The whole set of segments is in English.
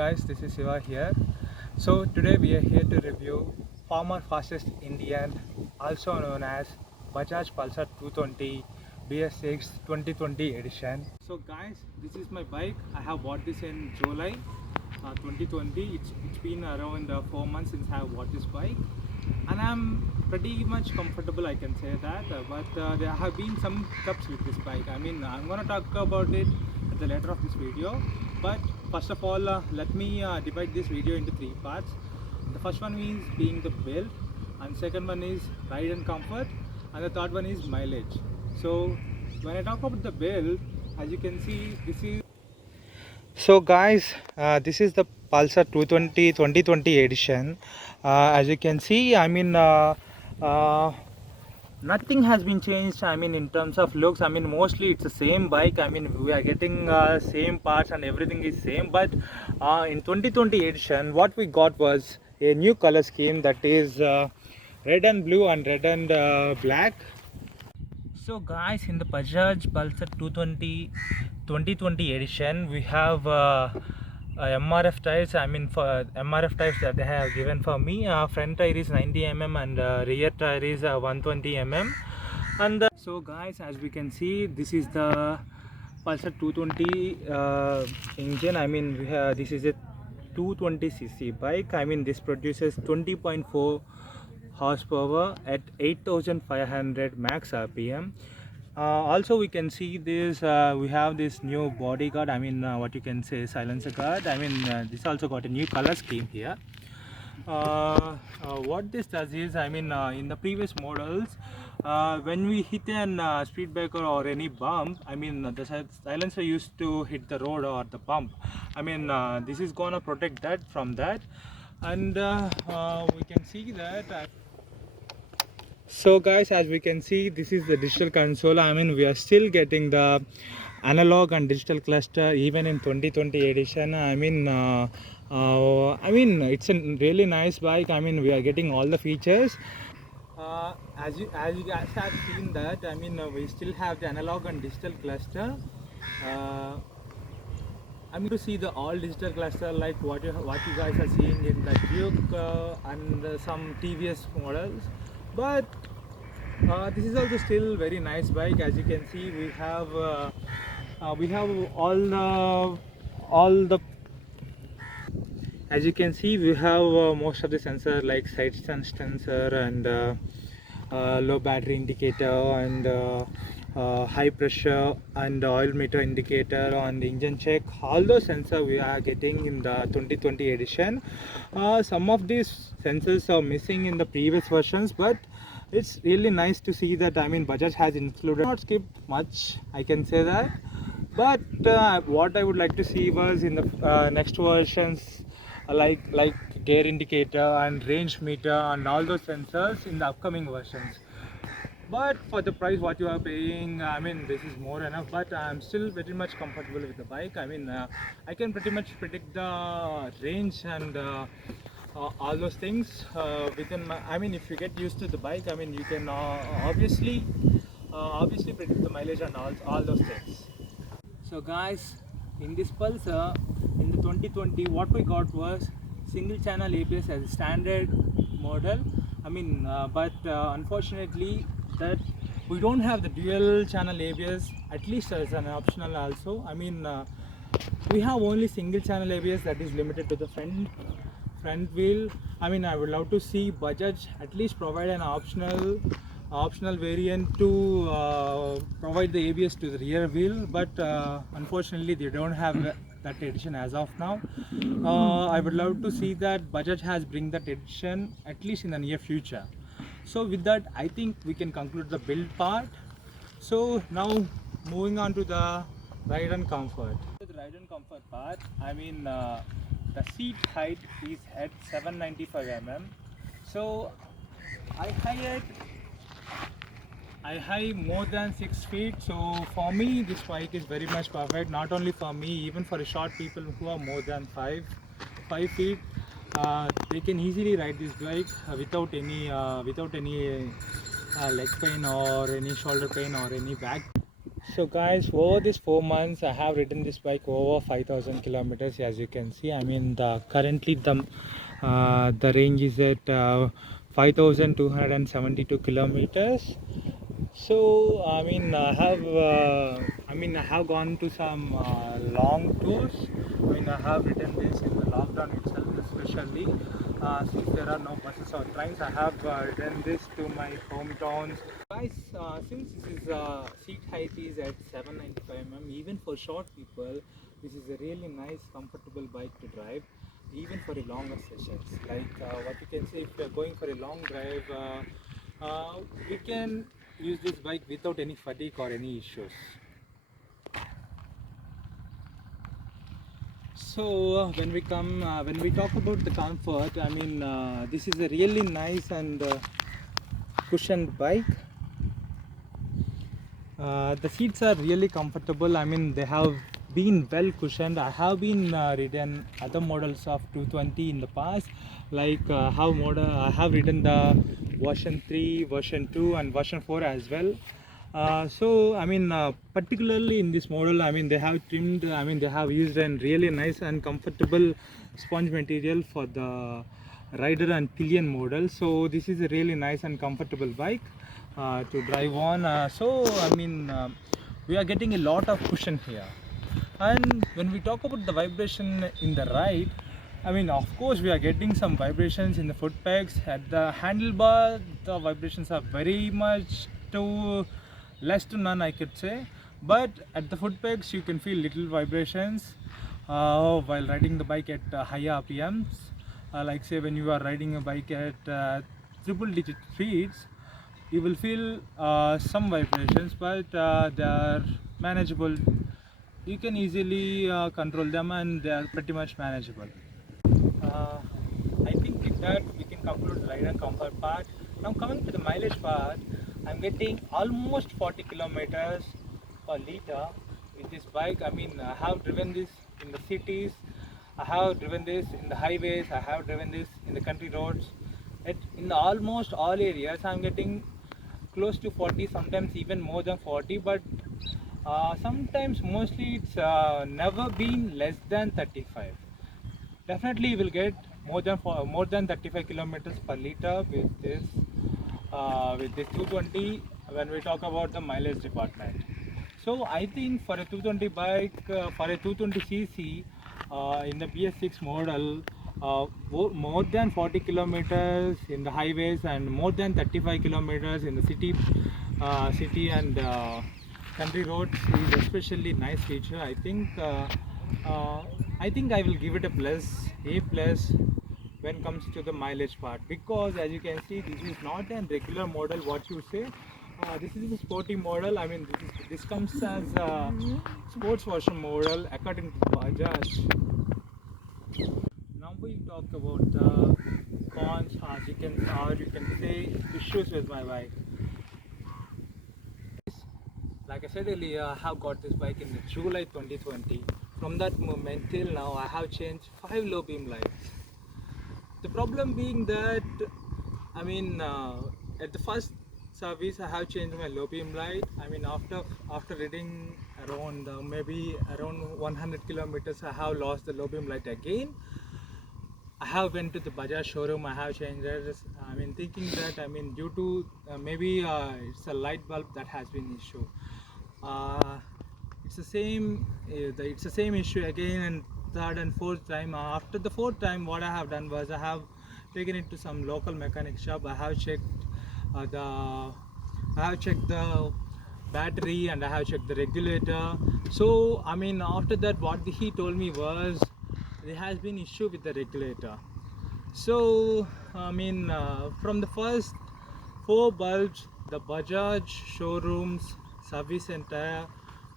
Guys, this is Siva here. So today we are here to review former fastest Indian, also known as Bajaj Pulsar 220 BS6 2020 edition. So guys, this is my bike. I have bought this in July 2020. It's been around 4 months since I have bought this bike, and I'm pretty much comfortable, I can say that. But there have been some hiccups with this bike. I mean, I'm gonna talk about it at the later of this video. But first of all, let me divide this video into three parts. The first one is being the build, and second one is ride and comfort, and the third one is mileage. So when I talk about the build, as you can see, this is the Pulsar 220 2020 edition. As you can see, uh, nothing has been changed. I mean, in terms of looks, I mean, mostly it's the same bike. I mean, we are getting same parts and everything is same. But in 2020 edition, what we got was a new color scheme, that is red and blue and red and black. So guys, in the Bajaj Pulsar 220 2020 edition, we have MRF tires. I mean, for MRF tires that they have given for me, front tire is 90 mm and rear tire is 120 mm. And so guys, as we can see, this is the Pulsar 220 engine. I mean, this is a 220cc bike. I mean, this produces 20.4 horsepower at 8500 max rpm. Also we can see this, we have this new body guard. I mean, what you can say, silencer guard. I mean, this also got a new color scheme here. What this does is, I mean, in the previous models, when we hit an speed breaker or any bump, I mean, the silencer used to hit the road or the bump. I mean, this is gonna protect that from that. And we can see that. So guys, as we can see, this is the digital console. I mean, we are still getting the analog and digital cluster even in 2020 edition. I mean, it's a really nice bike. I mean, we are getting all the features. As you guys have seen that, I mean, we still have the analog and digital cluster. I'm going to see the all digital cluster like what you guys are seeing in the Duke and some TVS models. But this is also still very nice bike. As you can see, we have all the as you can see, we have most of the sensor like side stand sensor and low battery indicator and high pressure and oil meter indicator and engine check. All those sensors we are getting in the 2020 edition. Some of these sensors are missing in the previous versions, but it's really nice to see that. I mean, Bajaj has included, not skipped much, I can say that. But what I would like to see was in the next versions, like gear indicator and range meter and all those sensors in the upcoming versions. But for the price what you are paying, I mean, this is more enough. But I'm still pretty much comfortable with the bike. I mean, I can pretty much predict the range and all those things within my, I mean, if you get used to the bike, I mean, you can obviously predict the mileage and all those things. So guys, in this Pulsar in the 2020, what we got was single channel ABS as a standard model. I mean, but unfortunately that we don't have the dual channel ABS, at least as an optional also. I mean, we have only single channel ABS that is limited to the front wheel. I mean, I would love to see Bajaj at least provide an optional variant to provide the ABS to the rear wheel, but unfortunately they don't have that edition as of now. I would love to see that Bajaj has bring that edition at least in the near future. So with that, I think we can conclude the build part. So now moving on to the ride and comfort. The ride and comfort part, I mean, the seat height is at 795 mm. So I high more than 6 feet. So for me, this bike is very much perfect. Not only for me, even for short people who are more than 5 feet, they can easily ride this bike without any leg pain or any shoulder pain or any back. So guys, over these 4 months, I have ridden this bike over 5,000 kilometers. As you can see, I mean currently the range is at 5,272 kilometers. So I have gone to some long tours. I mean, I have ridden this in the lockdown itself, especially since there are no buses or trains. I have ridden this to my hometowns. Guys, since this is seat height is at 795 even for short people, this is a really nice, comfortable bike to drive, even for a longer sessions. Like what you can say, if you are going for a long drive, we can use this bike without any fatigue or any issues. So when we talk about the comfort, I mean this is a really nice and cushioned bike. The seats are really comfortable. I mean, they have been well cushioned. I have been ridden other models of 220 in the past, like I have ridden the version 3, version 2, and version 4 as well. Particularly in this model, I mean, they have trimmed. I mean, they have used a really nice and comfortable sponge material for the rider and pillion model. So this is a really nice and comfortable bike to drive on. We are getting a lot of cushion here. And when we talk about the vibration in the ride, I mean, of course, we are getting some vibrations in the foot pegs. At the handlebar, the vibrations are very much to less to none, I could say. But at the foot pegs, you can feel little vibrations while riding the bike at higher RPMs. Like say when you are riding a bike at triple digit speeds, you will feel some vibrations, but they are manageable. You can easily control them, and they are pretty much manageable. uh, I think with that we can conclude the ride and comfort part. Now coming to the mileage part, I'm getting almost 40 kilometers per liter with this bike. I mean, I have driven this in the cities, I have driven this in the highways, I have driven this in the country roads. In almost all areas, I'm getting close to 40, sometimes even more than 40, but sometimes mostly it's never been less than 35. Definitely you will get more than 35 kilometers per liter with this 220 when we talk about the mileage department. So I think for a 220 bike, for a 220cc in the BS6 model, more than 40 kilometers in the highways and more than 35 kilometers in the city and country roads is especially nice feature. Uh, I think I will give it A plus when comes to the mileage part, because as you can see, this is not a regular model what you say. This is a sporty model. I mean, this comes as a sports version model according to Bajaj. Now we talk about the cons, or you can say issues with my bike. Like I said earlier, I have got this bike in July 2020. From that moment till now, I have changed 5 low beam lights. The problem being that, I mean, at the first service, I have changed my low beam light. I mean, after reading around maybe around 100 kilometers, I have lost the low beam light again. I have went to the Bajaj showroom. I have changed it. I mean, thinking that, I mean, due to maybe it's a light bulb that has been issue. Uh, it's the same. It's the same issue again and third and fourth time. After the fourth time, what I have done was I have taken it to some local mechanic shop. I have checked the battery and I have checked the regulator. So I mean, after that, what he told me was there has been issue with the regulator. So I mean, from the first 4 bulbs, the Bajaj showrooms service center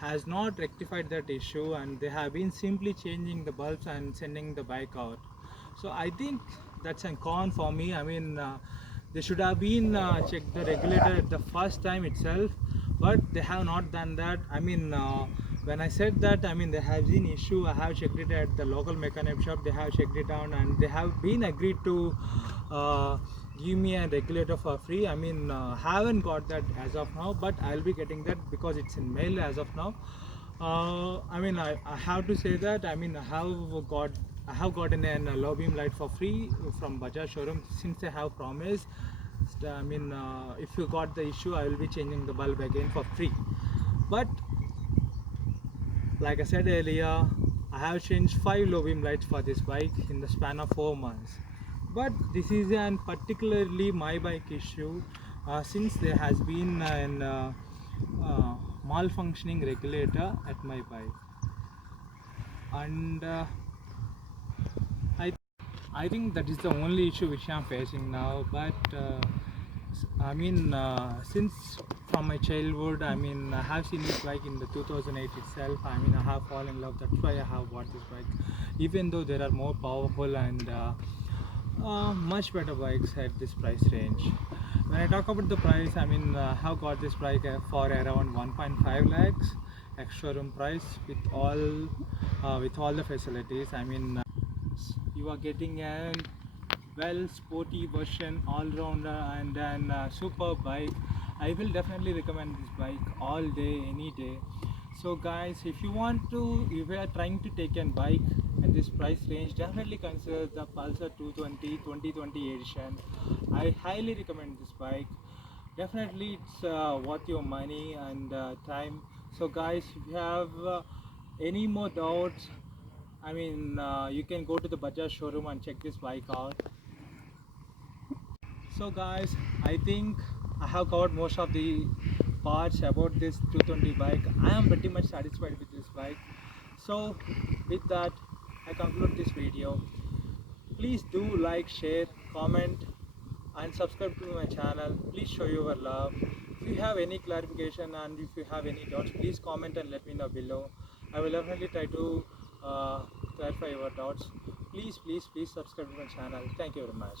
has not rectified that issue, and they have been simply changing the bulbs and sending the bike out. So I think that's a con for me. I mean, they should have been checked the regulator at the first time itself, but they have not done that. I mean, when I said that, I mean, there has been issue. I have checked it at the local mechanic shop. They have checked it out, and they have been agreed to uh, give me a regulator for free. I mean, haven't got that as of now, but I'll be getting that because it's in mail as of now. I mean, I have to say that, I mean, I have gotten a low beam light for free from Bajaj showroom since they have promised. I mean, if you got the issue, I will be changing the bulb again for free. But like I said earlier, I have changed 5 low beam lights for this bike in the span of 4 months. But this is an particularly my bike issue, since there has been an malfunctioning regulator at my bike, and I I think that is the only issue which I'm facing now. But I mean, since from my childhood, I mean, I have seen this bike in the 2008 itself. I mean, I have fallen in love. That's why I have bought this bike, even though there are more powerful and much better bikes at this price range. When I talk about the price, I mean, I have got this bike for around 1.5 lakhs, extra room price with all the facilities. I mean, you are getting a well sporty version, all-rounder, and an super bike. I will definitely recommend this bike all day, any day. So guys, if you are trying to take a bike at this price range, definitely consider the Pulsar 220 2020 edition. I highly recommend this bike. Definitely it's worth your money and time. So guys, if you have any more doubts, I mean, you can go to the Bajaj showroom and check this bike out. So guys, I think I have covered most of the parts about this 220 bike. I am pretty much satisfied with this bike. So with that, I conclude this video. Please do like, share, comment and subscribe to my channel. Please show your love. If you have any clarification and if you have any doubts, please comment and let me know below. I will definitely try to clarify your doubts. Please subscribe to my channel. Thank you very much.